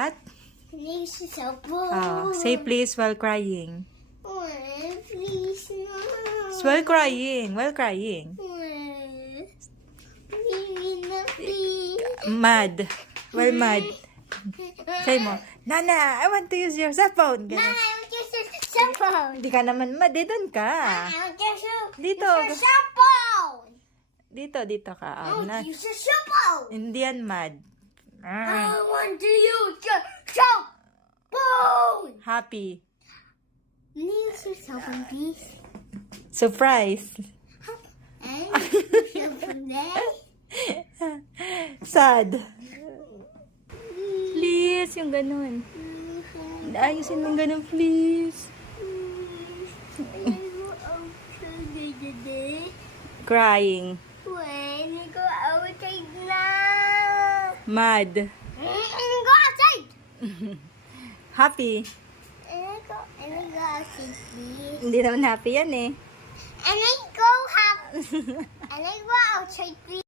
What? Please, support. Say please while crying. Please, no. While crying. While crying. Please. Mad. While mad. Say mo, Nana, I want to use your cell phone. Mom, Ganun. I want to use your cell phone. Hindi ka naman mad. Doon ka. I want to use Dito. your cell phone. Dito ka. I want to use your cell phone. Hindi yan mad. I want to use your cell phone. Happy. Can you use your cell phone, please? Surprise. Cell phone there? Sad. Please, yung ganun. Ayusin mo yung ganun, please. Crying. When you go outside na. Mad. Go outside. Happy. And I go outside, please. Hindi naman happy yan eh. And I go outside, please.